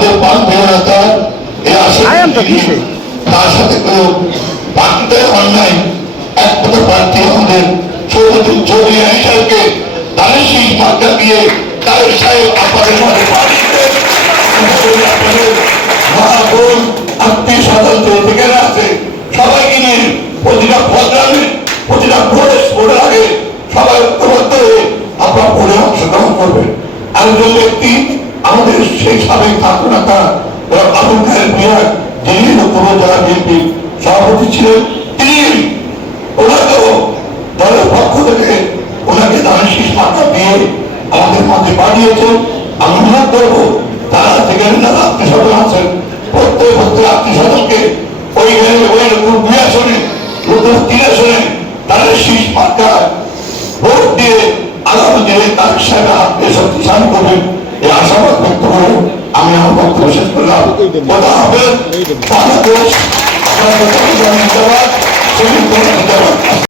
আমাদের এই? তার সাথে কোনো প্রার্থীতে অন্যায় একমাত্র প্রার্থী আমাদের চৌধুরী তাদের সেই মাত্রা দিয়ে তাদের সাহেব আপনাদের মাঝে আপনাদের মা বোন আত্মীয় স্বজন যেখানে আছে। সবাইকে নিয়ে প্রতিটা প্রোগ্রামে প্রতিটা আগে সবাই ঐক্যবদ্ধ হয়ে আপনার ভোটে অংশগ্রহণ করবেন। আরেকজন ব্যক্তি আমাদের সেই সাবেক ছাত্র নেতা আবুল খায়ের মিয়া যিনি নতুন যারা বিএনপি সভাপতি ছিলেন, তিনি দলের পক্ষ থেকে ওনাকে মাথা দিয়ে আমাদের মাঝে পাঠিয়েছেন। করব, তারা সেখানে আত্মীয় আছেন, প্রত্যেক প্রত্যেক আত্মীয় ওই ওই নতুন দুই আসনে নতুন তিন আসনে তাদের শীষ ভোট দিয়ে আগামী দিনে তার সেবা হাতে শক্তিশালী আশাবাদ ব্যক্ত করে আমি আমার বক্তব্য শেষ করলাম। কথা হবে। বাংলাদেশ